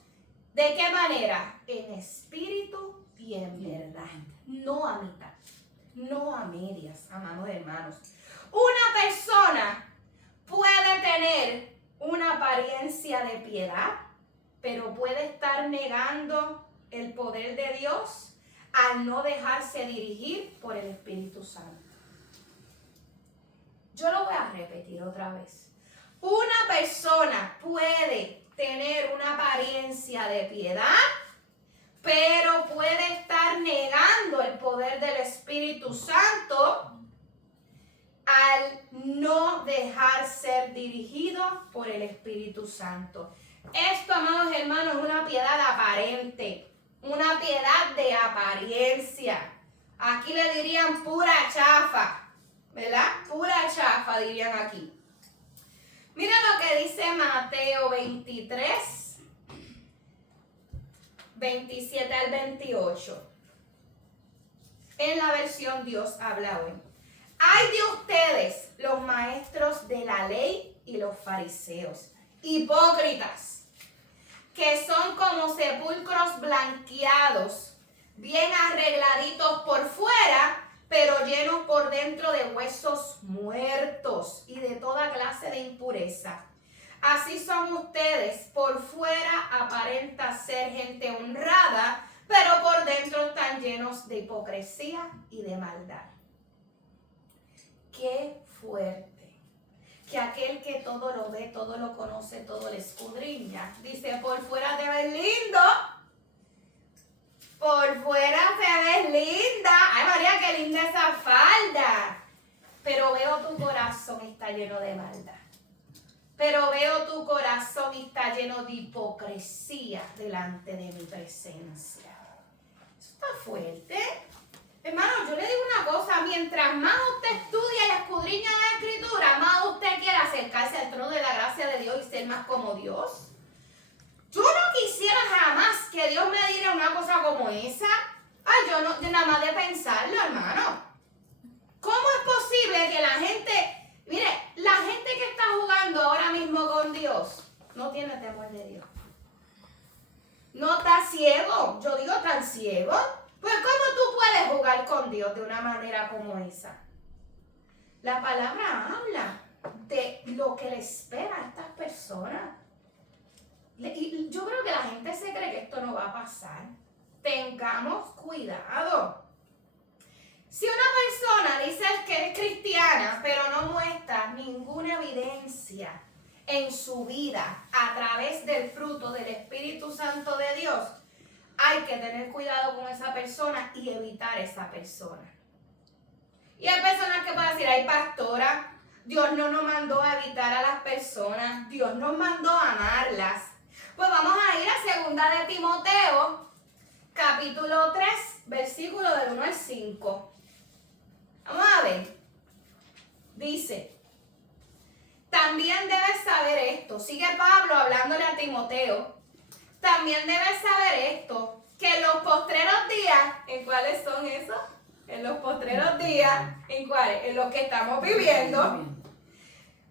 ¿De qué manera? En espíritu y en verdad. No a mitad, no a medias, amados hermanos. Una persona puede tener una apariencia de piedad, pero puede estar negando el poder de Dios al no dejarse dirigir por el Espíritu Santo. Yo lo voy a repetir otra vez. Una persona puede tener una apariencia de piedad, pero puede estar negando el poder del Espíritu Santo al no dejar ser dirigido por el Espíritu Santo. Esto, amados hermanos, es una piedad aparente, una piedad de apariencia. Aquí le dirían pura chafa, ¿verdad? Pura chafa dirían aquí. Mira lo que dice Mateo 23, 27 al 28. En la versión Dios habla hoy. Ay de ustedes, los maestros de la ley y los fariseos, hipócritas, que son como sepulcros blanqueados, bien arregladitos por fuera, pero llenos por dentro de huesos muertos y de toda clase de impureza. Así son ustedes, por fuera aparenta ser gente honrada, pero por dentro están llenos de hipocresía y de maldad. Qué fuerte. Que aquel que todo lo ve, todo lo conoce, todo lo escudriña, dice, por fuera te ves lindo, Por fuera te ves linda. Ay, María, qué linda esa falda. Pero veo tu corazón está lleno de maldad. Pero veo tu corazón y está lleno de hipocresía delante de mi presencia. Eso está fuerte. Hermano, yo le digo una cosa, mientras más usted estudia y escudriña la Escritura, más usted quiere acercarse al trono de la gracia de Dios y ser más como Dios. Yo no quisiera jamás que Dios me diera una cosa como esa. Ay, yo no, nada más de pensarlo, hermano. ¿Cómo es posible que la gente, mire, la gente que está jugando ahora mismo con Dios, no tiene temor de Dios? No está ciego, yo digo tan ciego. Pues ¿cómo tú puedes jugar con Dios de una manera como esa? La palabra habla de lo que le espera a estas personas. Y yo creo que la gente se cree que esto no va a pasar. Tengamos cuidado. Si una persona dice que es cristiana, pero no muestra ninguna evidencia en su vida a través del fruto del Espíritu Santo de Dios, hay que tener cuidado con esa persona y evitar esa persona. Y hay personas que pueden decir, ay pastora, Dios no nos mandó a evitar a las personas, Dios nos mandó a amarlas. Pues vamos a ir a 2 de Timoteo, capítulo 3, versículo del 1 al 5. Vamos a ver. Dice, también debes saber esto. Sigue Pablo hablándole a Timoteo. También debes saber esto, que en los postreros días, ¿en cuáles son esos? En los postreros días, ¿en cuáles? En los que estamos viviendo,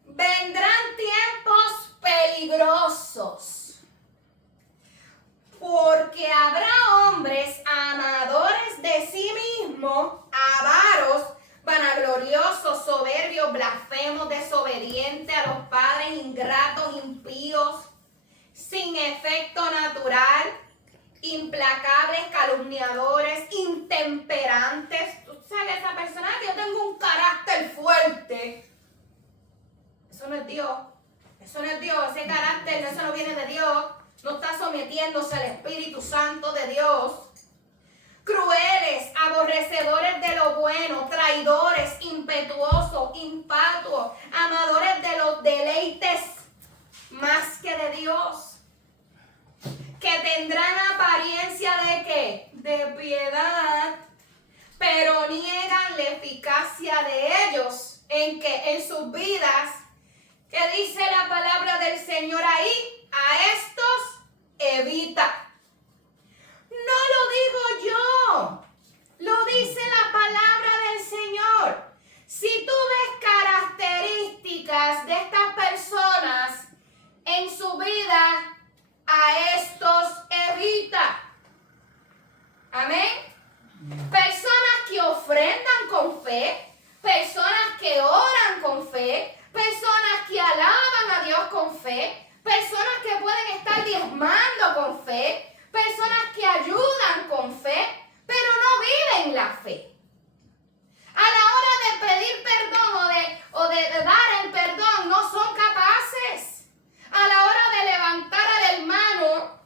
vendrán tiempos peligrosos, porque habrá hombres amadores de sí mismos, avaros, vanagloriosos, soberbios, blasfemos, desobedientes a los padres, ingratos, impíos, sin efecto natural, implacables, calumniadores, intemperantes. Tú sabes, esa persona que yo tengo un carácter fuerte. Eso no es Dios. Eso no es Dios. Ese carácter, eso no viene de Dios. No está sometiéndose al Espíritu Santo de Dios. Crueles, aborrecedores de lo bueno, traidores, impetuosos, infatuos, amadores de los deleites más que de Dios, que tendrán apariencia de ¿qué? De piedad, pero niegan la eficacia de ellos en que en sus vidas. ¿Qué dice la palabra del Señor ahí? A estos evita. No lo digo yo, lo dice la palabra del Señor. Si tú ves características de estas personas en su vida, a estos evita. Amén. Personas que ofrendan con fe, personas que oran con fe, personas que alaban a Dios con fe, personas que pueden estar diezmando con fe, personas que ayudan con fe, pero no viven la fe. A la hora de pedir perdón o de dar el perdón, no son capaces. A la hora de levantar al hermano,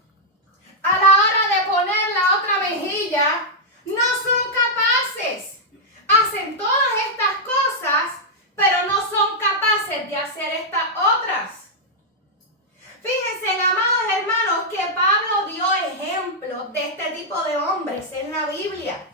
a la hora de poner la otra mejilla, no son capaces. Hacen todas estas cosas, pero no son capaces de hacer estas otras. Fíjense, amados hermanos, que Pablo dio ejemplos de este tipo de hombres en la Biblia.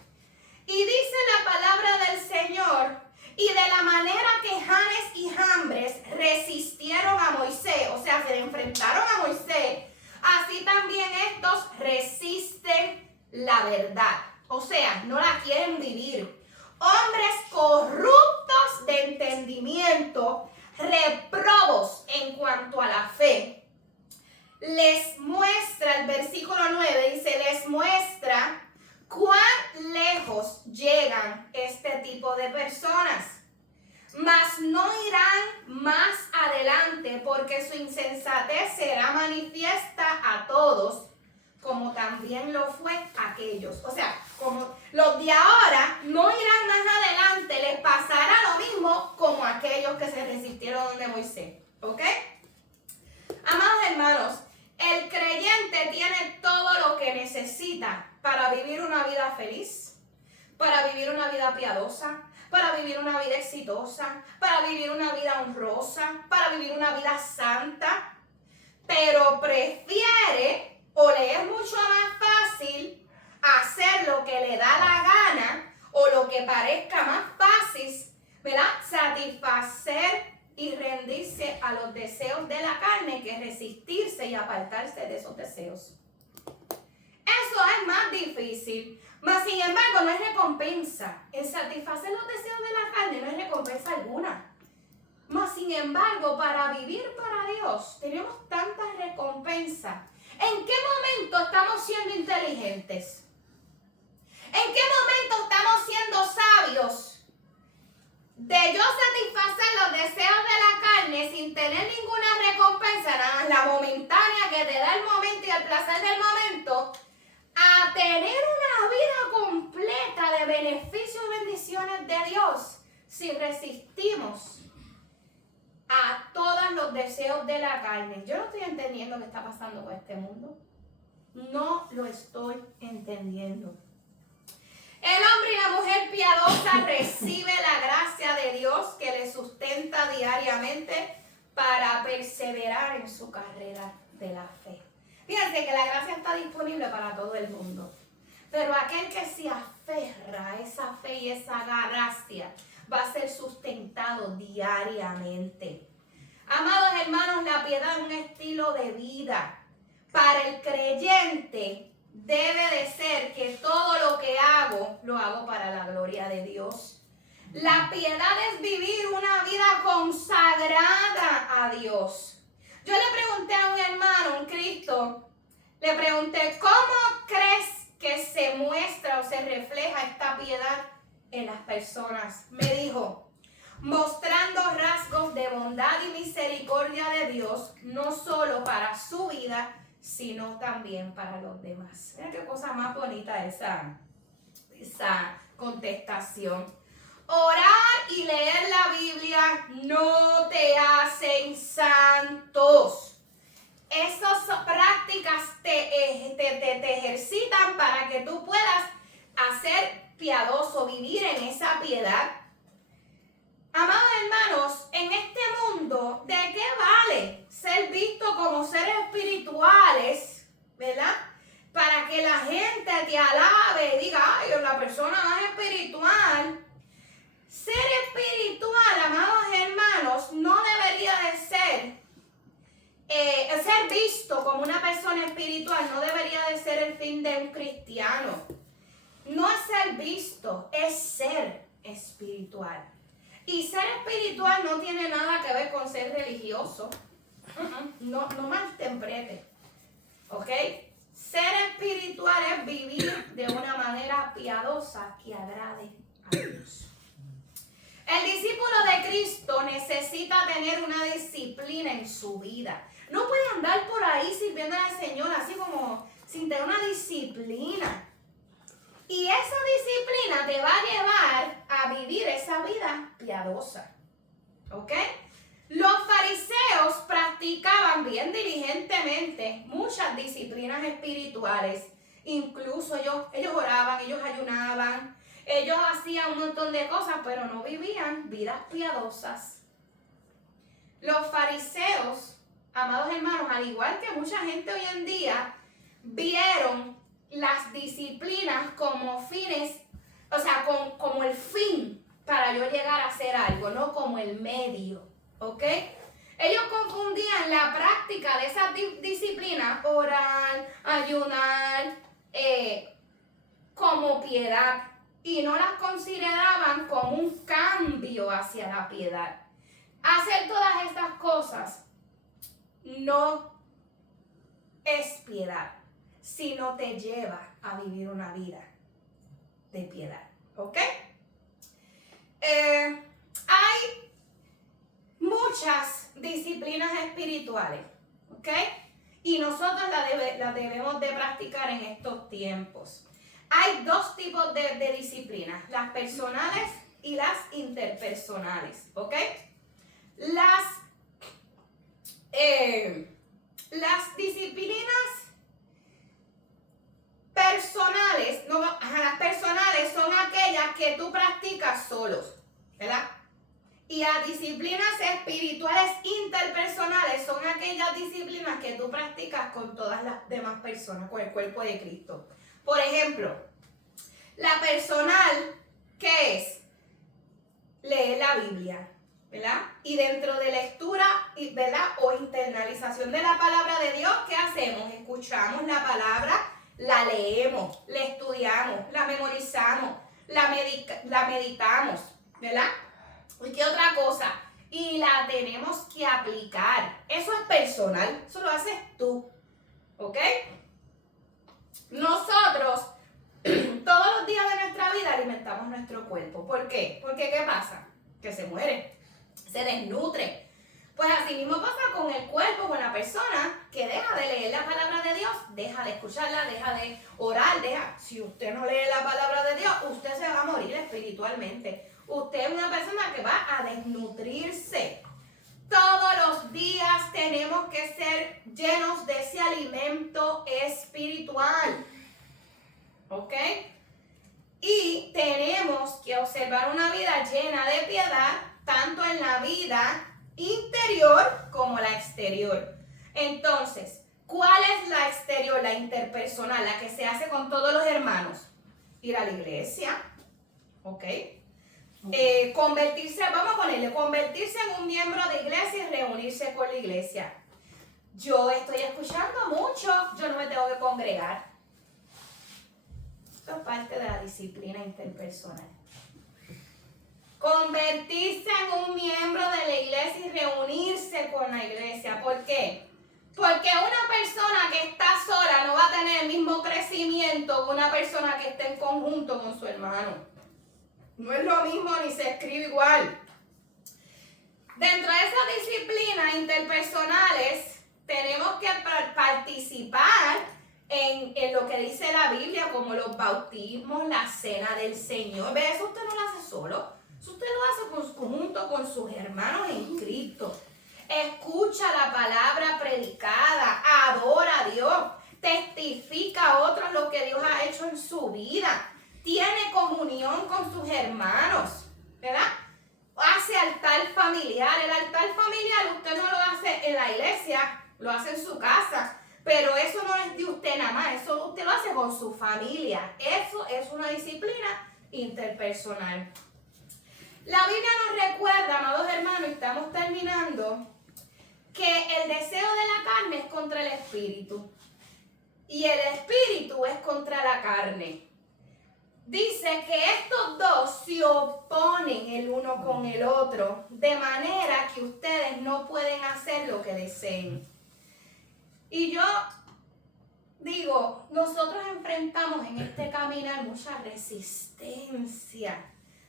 Y dice la palabra del Señor, y de la manera que Janes y Jambres resistieron a Moisés, o sea, se enfrentaron a Moisés, así también estos resisten la verdad. O sea, no la quieren vivir. Hombres corruptos de entendimiento, reprobos en cuanto a la fe. Les muestra, el versículo 9 dice, les muestra cuán lejos llegan este tipo de personas. Mas no irán más adelante, porque su insensatez será manifiesta a todos, como también lo fue a aquellos. O sea, como los de ahora no irán más adelante, les pasará lo mismo como aquellos que se resistieron de Moisés. ¿Ok? Amados hermanos, el creyente tiene todo lo que necesita para vivir una vida feliz, para vivir una vida piadosa, para vivir una vida exitosa, para vivir una vida honrosa, para vivir una vida santa, pero prefiere o le es mucho más fácil hacer lo que le da la gana o lo que parezca más fácil, ¿verdad? Satisfacer y rendirse a los deseos de la carne que resistirse y apartarse de esos deseos. Eso es más difícil, mas sin embargo no es recompensa. El satisfacer los deseos de la carne no es recompensa alguna. Mas sin embargo, para vivir para Dios tenemos tantas recompensas. ¿En qué momento estamos siendo inteligentes? ¿En qué momento estamos siendo sabios? De yo satisfacer los deseos de la carne sin tener ninguna recompensa, nada más la momentánea que te da el momento y el placer del momento, a tener una vida completa de beneficios y bendiciones de Dios si resistimos a todos los deseos de la carne. Yo no estoy entendiendo qué está pasando con este mundo. No lo estoy entendiendo. El hombre y la mujer piadosa recibe la gracia de Dios que le sustenta diariamente para perseverar en su carrera de la fe. Fíjense que la gracia está disponible para todo el mundo. Pero aquel que se aferra a esa fe y esa gracia va a ser sustentado diariamente. Amados hermanos, la piedad es un estilo de vida. Para el creyente debe de ser que todo lo que hago, lo hago para la gloria de Dios. La piedad es vivir una vida consagrada a Dios. Yo le pregunté a un hermano, un Cristo, le pregunté, ¿cómo crees que se muestra o se refleja esta piedad en las personas? Me dijo, mostrando rasgos de bondad y misericordia de Dios, no solo para su vida, sino también para los demás. Mira qué cosa más bonita esa contestación. Orar y leer la Biblia no te hacen santos. Esas prácticas te ejercitan para que tú puedas hacer piadoso, vivir en esa piedad. Amados hermanos, en este mundo, ¿de qué vale ser visto como seres espirituales, verdad? Para que la gente te alabe y diga, ay, la persona más espiritual. Ser espiritual, amados hermanos, no debería de ser visto como una persona espiritual, no debería de ser el fin de un cristiano. No es ser visto, es ser espiritual. Y ser espiritual no tiene nada que ver con ser religioso. No malinterprete. ¿Ok? Ser espiritual es vivir de una manera piadosa que agrade a Dios. El discípulo de Cristo necesita tener una disciplina en su vida. No puede andar por ahí sirviendo al Señor así como sin tener una disciplina. Y esa disciplina te va a llevar a vivir esa vida piadosa. ¿Ok? Los fariseos practicaban bien diligentemente muchas disciplinas espirituales. Incluso ellos oraban, ellos ayunaban, ellos hacían un montón de cosas, pero no vivían vidas piadosas. Los fariseos, amados hermanos, al igual que mucha gente hoy en día, vieron las disciplinas como fines, o sea, como el fin para yo llegar a hacer algo, no como el medio, ¿ok? Ellos confundían la práctica de esas disciplinas, orar, ayunar, como piedad, y no las consideraban como un cambio hacia la piedad. Hacer todas estas cosas no es piedad, sino te lleva a vivir una vida de piedad. ¿Ok? Hay muchas disciplinas espirituales. ¿Ok? Y nosotros las debemos de practicar en estos tiempos. Hay dos tipos de disciplinas, las personales y las interpersonales. ¿Ok? Las disciplinas las personales son aquellas que tú practicas solos, ¿verdad? Y las disciplinas espirituales interpersonales son aquellas disciplinas que tú practicas con todas las demás personas, con el cuerpo de Cristo. Por ejemplo, la personal, ¿qué es? Leer la Biblia, ¿verdad? Y dentro de lectura, ¿verdad? O internalización de la palabra de Dios, ¿qué hacemos? Escuchamos la palabra, la leemos, la estudiamos, la memorizamos, la meditamos, ¿verdad? ¿Y qué otra cosa? Y la tenemos que aplicar. Eso es personal, eso lo haces tú, ¿ok? Nosotros, todos los días de nuestra vida alimentamos nuestro cuerpo. ¿Por qué? Porque ¿qué pasa? Que se muere, se desnutre. Pues así mismo pasa con el cuerpo, con la persona que deja de leer la palabra de Dios, deja de escucharla, deja de orar, si usted no lee la palabra de Dios, usted se va a morir espiritualmente. Usted es una persona que va a desnutrirse. Todos los días tenemos que ser llenos de ese alimento espiritual. ¿Ok? Y tenemos que observar una vida llena de piedad, tanto en la vida interior como la exterior. Entonces, ¿cuál es la exterior, la interpersonal, la que se hace con todos los hermanos? Ir a la iglesia, ¿ok? Convertirse en un miembro de iglesia y reunirse con la iglesia. Yo estoy escuchando mucho, yo no me tengo que congregar. Esto es parte de la disciplina interpersonal. Convertirse en un miembro de la iglesia y reunirse con la iglesia. ¿Por qué? Porque una persona que está sola no va a tener el mismo crecimiento que una persona que esté en conjunto con su hermano. No es lo mismo ni se escribe igual. Dentro de esas disciplinas interpersonales tenemos que participar en lo que dice la Biblia, como los bautismos, la cena del Señor. ¿Ve? Eso usted no lo hace solo. Eso usted lo hace junto con sus hermanos en Cristo. Escucha la palabra predicada, adora a Dios, testifica a otros lo que Dios ha hecho en su vida. Tiene comunión con sus hermanos, ¿verdad? Hace altar familiar. El altar familiar usted no lo hace en la iglesia, lo hace en su casa. Pero eso no es de usted nada más, eso usted lo hace con su familia. Eso es una disciplina interpersonal. La Biblia nos recuerda, amados hermanos, y estamos terminando, que el deseo de la carne es contra el espíritu. Y el espíritu es contra la carne. Dice que estos dos se oponen el uno con el otro, de manera que ustedes no pueden hacer lo que deseen. Y yo digo, nosotros enfrentamos en este caminar mucha resistencia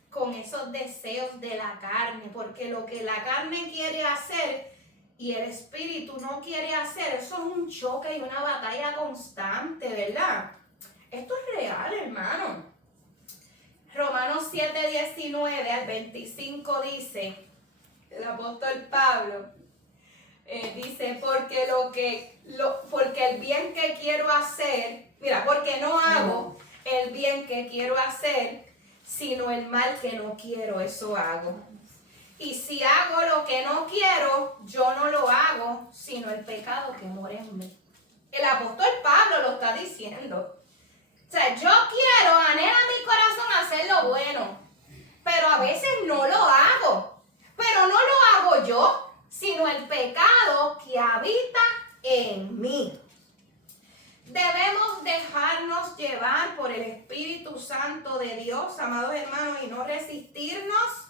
con esos deseos de la carne, porque lo que la carne quiere hacer y el espíritu no quiere hacer, eso es un choque y una batalla constante, ¿verdad? Esto es real, hermano. Romanos 7, 19 al 25 dice, el apóstol Pablo, dice, porque el bien que quiero hacer, porque no hago el bien que quiero hacer, sino el mal que no quiero, eso hago. Y si hago lo que no quiero, yo no lo hago, sino el pecado que mora en mí. El apóstol Pablo lo está diciendo. O sea, yo quiero, anhela mi corazón hacer lo bueno, pero a veces no lo hago. Pero no lo hago yo, sino el pecado que habita en mí. Debemos dejarnos llevar por el Espíritu Santo de Dios, amados hermanos, y no resistirnos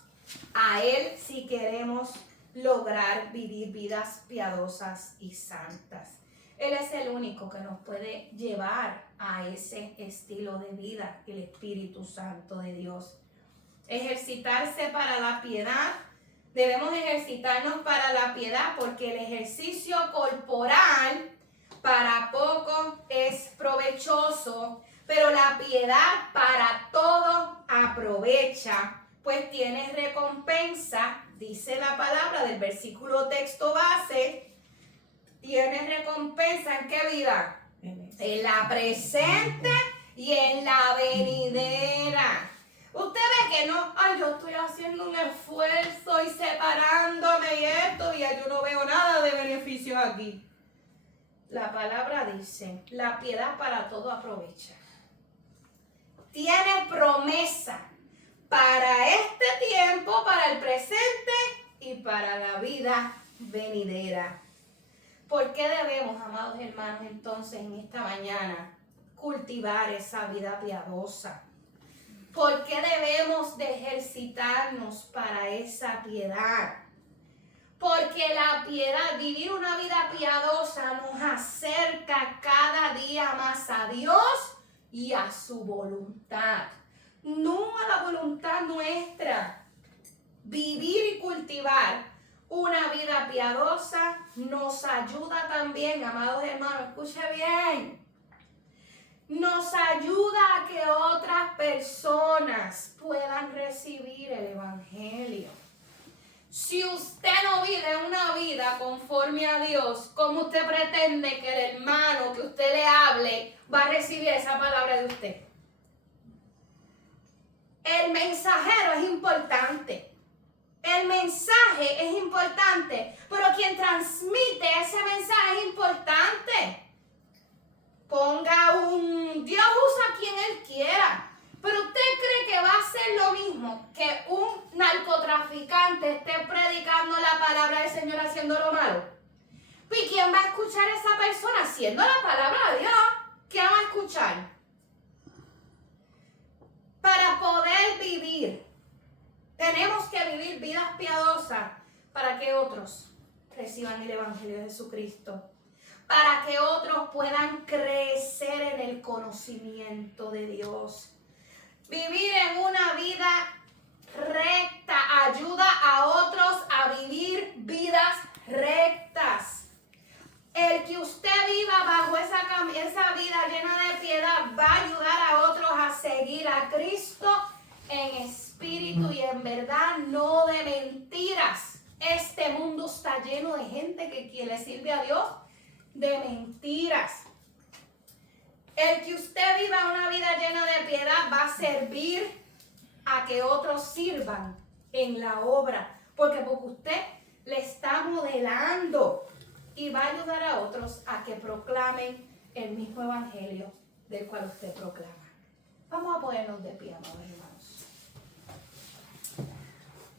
a Él si queremos lograr vivir vidas piadosas y santas. Él es el único que nos puede llevar a ese estilo de vida, el Espíritu Santo de Dios. Ejercitarse para la piedad. Debemos ejercitarnos para la piedad porque el ejercicio corporal para poco es provechoso, pero la piedad para todo aprovecha, pues tiene recompensa, dice la palabra del versículo texto base. ¿Tienes recompensa en qué vida? En la presente y en la venidera. Usted ve que no, ay, yo estoy haciendo un esfuerzo y separándome y esto, y yo no veo nada de beneficios aquí. La palabra dice, la piedad para todo aprovecha. Tiene promesa para este tiempo, para el presente y para la vida venidera. ¿Por qué debemos, amados hermanos, entonces en esta mañana cultivar esa vida piadosa? ¿Por qué debemos de ejercitarnos para esa piedad? Porque la piedad, vivir una vida piadosa, nos acerca cada día más a Dios y a su voluntad. No a la voluntad nuestra. Vivir y cultivar una vida piadosa nos ayuda también, amados hermanos, escuche bien. Nos ayuda a que otras personas puedan recibir el Evangelio. Si usted no vive una vida conforme a Dios, ¿cómo usted pretende que el hermano que usted le hable va a recibir esa palabra de usted? El mensajero es importante. El mensaje es importante, pero quien transmite ese mensaje es importante. Dios usa a quien Él quiera, pero usted cree que va a ser lo mismo que un narcotraficante esté predicando la palabra del Señor haciendo lo malo. ¿Y quién va a escuchar a esa persona haciendo la palabra de Dios? ¿Quién va a escuchar? Para poder vivir, tenemos que vivir vidas piadosas para que otros reciban el Evangelio de Jesucristo. Para que otros puedan crecer en el conocimiento de Dios. Vivir en una vida recta ayuda a otros a vivir vidas rectas. El que usted viva bajo esa vida llena de piedad va a ayudar a otros a seguir a Cristo en espíritu y en verdad, no de mentiras. Este mundo está lleno de gente que le sirve a Dios de mentiras. El que usted viva una vida llena de piedad va a servir a que otros sirvan en la obra, porque usted le está modelando y va a ayudar a otros a que proclamen el mismo evangelio del cual usted proclama. Vamos a ponernos de pie, amados hermanos.